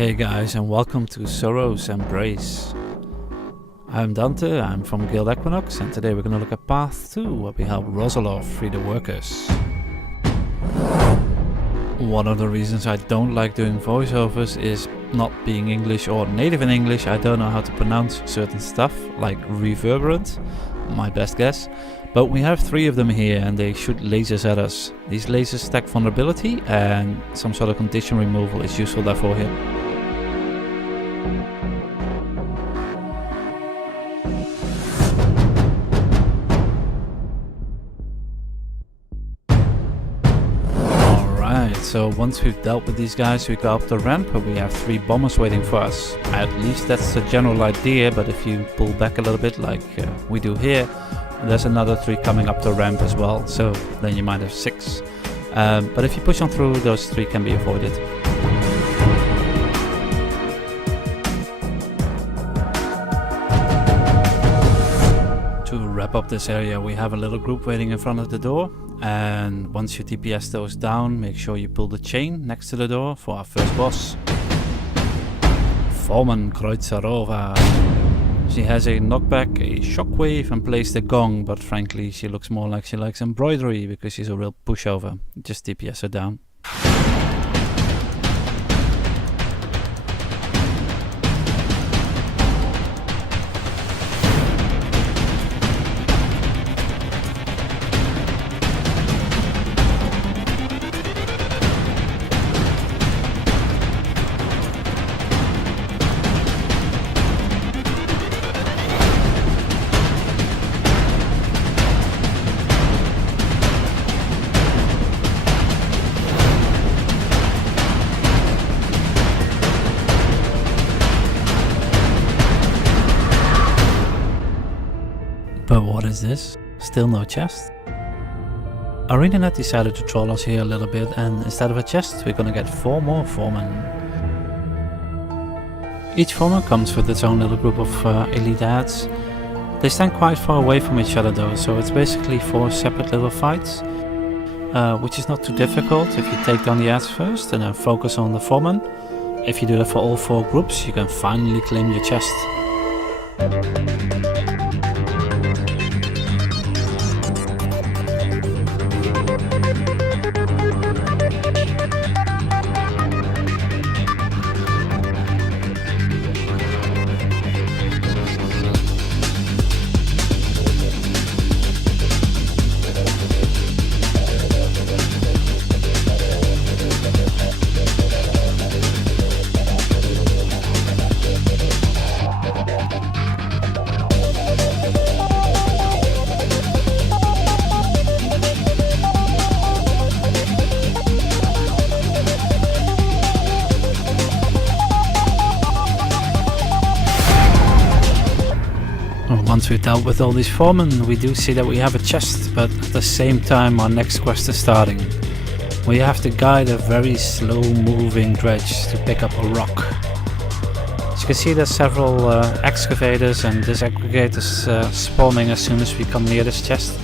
Hey guys, and welcome to Sorrow's Embrace. I'm Dante, I'm from Guild Equinox, and today we're going to look at Path 2, where we help Rasolov free the workers. One of the reasons I don't like doing voiceovers is not being English or native in English. I don't know how to pronounce certain stuff, like reverberant, my best guess. But we have 3 of them here and they shoot lasers at us. These lasers stack vulnerability and some sort of condition removal is useful therefore here. Alright, so once we've dealt with these guys, we go up the ramp where we have 3 bombers waiting for us. At least that's the general idea, but if you pull back a little bit like we do here, there's another 3 coming up the ramp as well, so then you might have 6. But if you push on through, those 3 can be avoided. To wrap up this area, we have a little group waiting in front of the door, and once your DPS goes down, make sure you pull the chain next to the door for our first boss. Foreman Kreuzerova. She has a knockback, a shockwave, and plays the gong, but frankly she looks more like she likes embroidery because she's a real pushover. Just DPS her down. But what is this? Still no chest? ArenaNet decided to troll us here a little bit, and instead of a chest we're gonna get 4 more foremen. Each foreman comes with its own little group of elite ads. They stand quite far away from each other though, so it's basically 4 separate little fights, which is not too difficult if you take down the ads first and then focus on the foreman. If you do that for all 4 groups, you can finally claim your chest. Once we've dealt with all these foremen, we do see that we have a chest, but at the same time our next quest is starting. We have to guide a very slow moving dredge to pick up a rock. As you can see, there's several excavators and disaggregators spawning as soon as we come near this chest.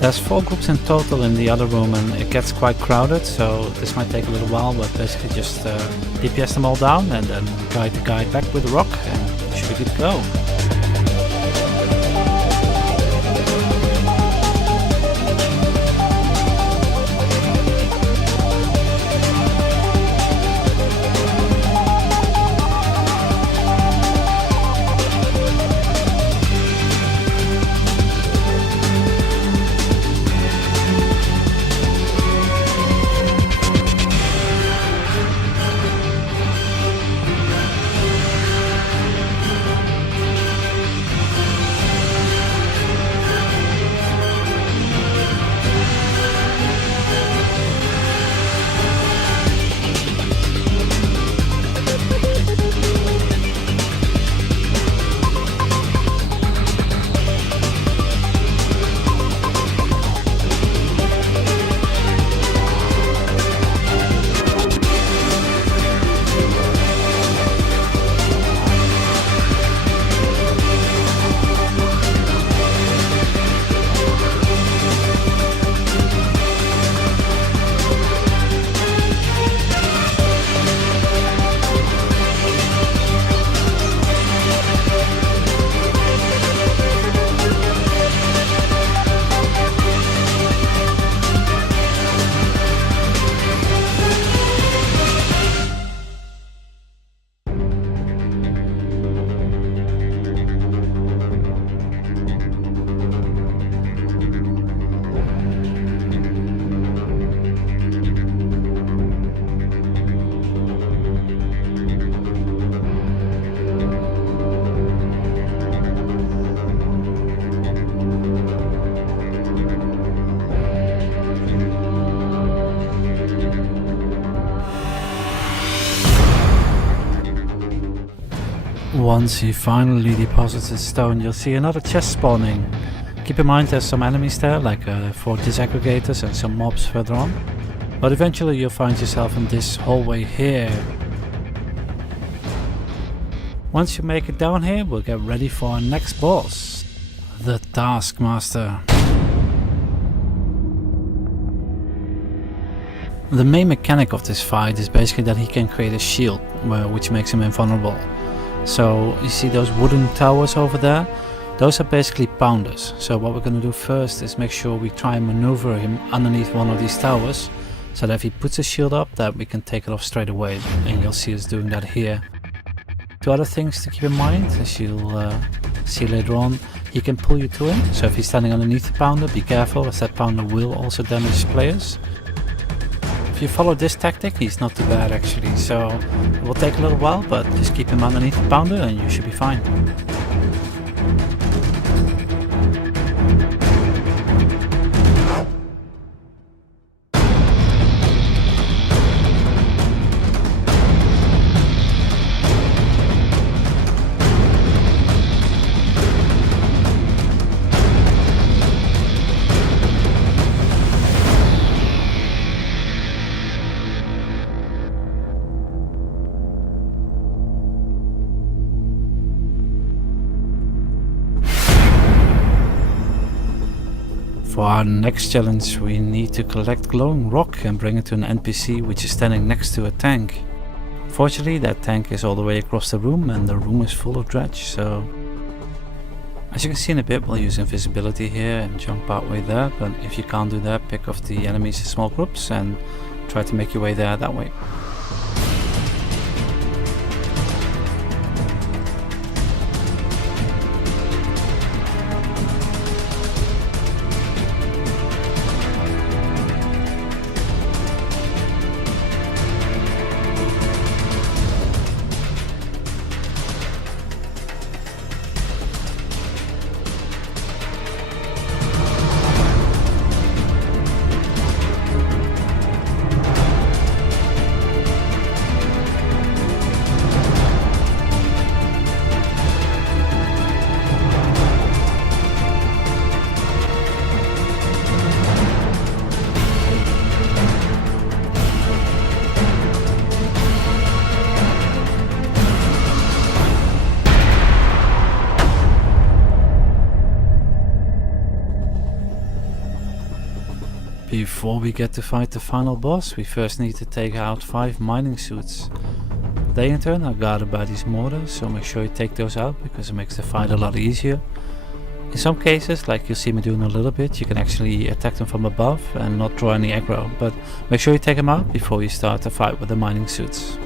There's 4 groups in total in the other room and it gets quite crowded, so this might take a little while, but basically just DPS them all down and then guide the guy back with a rock and should be good to go. Once he finally deposits his stone, you'll see another chest spawning. Keep in mind there's some enemies there, like 4 disaggregators and some mobs further on. But eventually you'll find yourself in this hallway here. Once you make it down here, we'll get ready for our next boss, the Taskmaster. The main mechanic of this fight is basically that he can create a shield, which makes him invulnerable. So you see those wooden towers over there? Those are basically pounders. So what we're going to do first is make sure we try and maneuver him underneath one of these towers, so that if he puts a shield up, that we can take it off straight away. And you'll see us doing that here. 2 other things to keep in mind, as you'll see later on, he can pull you to him. So if he's standing underneath the pounder, be careful, as that pounder will also damage players. If you follow this tactic, he's not too bad actually, so it will take a little while, but just keep him underneath the pounder and you should be fine. For our next challenge we need to collect glowing rock and bring it to an NPC which is standing next to a tank. Fortunately that tank is all the way across the room and the room is full of dredge, so as you can see in a bit we'll use invisibility here and jump partway there, but if you can't do that, pick off the enemies in small groups and try to make your way there that way. Before we get to fight the final boss, we first need to take out 5 mining suits. They in turn are guarded by these mortars, so make sure you take those out because it makes the fight a lot easier. In some cases, like you'll see me doing a little bit, you can actually attack them from above and not draw any aggro, but make sure you take them out before you start the fight with the mining suits.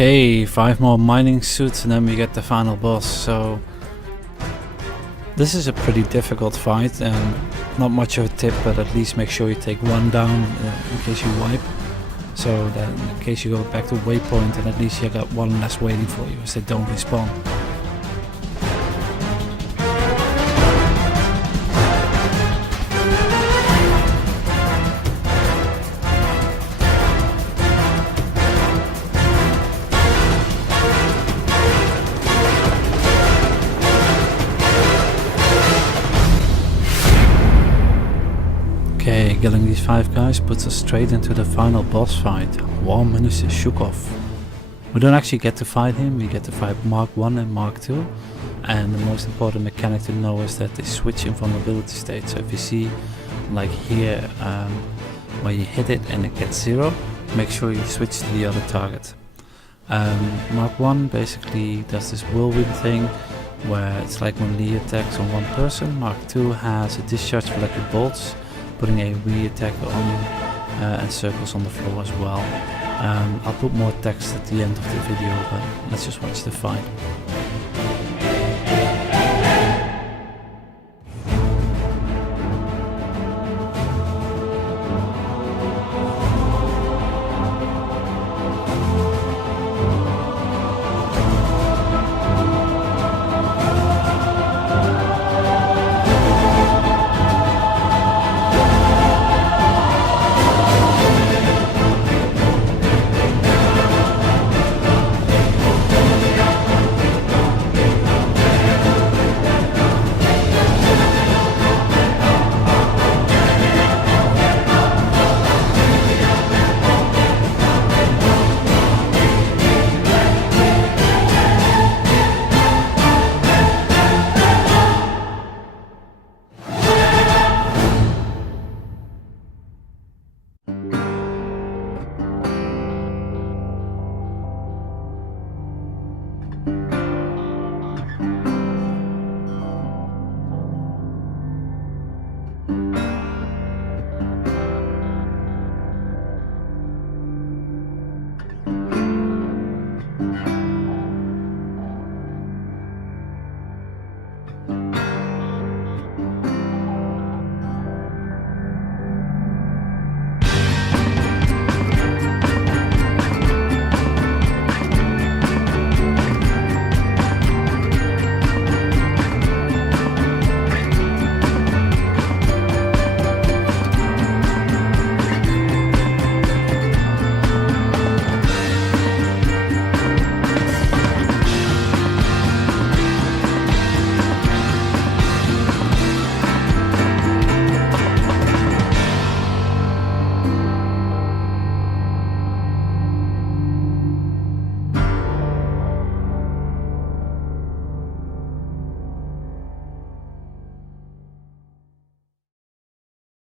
Okay, 5 more mining suits and then we get the final boss. So this is a pretty difficult fight and not much of a tip, but at least make sure you take 1 down in case you wipe. So that in case you go back to waypoint, and at least you got 1 less waiting for you as they don't respawn. Okay, killing these 5 guys puts us straight into the final boss fight, War Minister Shukov. We don't actually get to fight him, we get to fight Mark 1 and Mark 2, and the most important mechanic to know is that they switch invulnerability state. So if you see, like here, where you hit it and it gets 0, make sure you switch to the other target. Mark 1 basically does this whirlwind thing, where it's like when Lee attacks on one person. Mark 2 has a discharge of electric bolts, putting a re-attack on and circles on the floor as well. I'll put more text at the end of the video, but let's just watch the fight.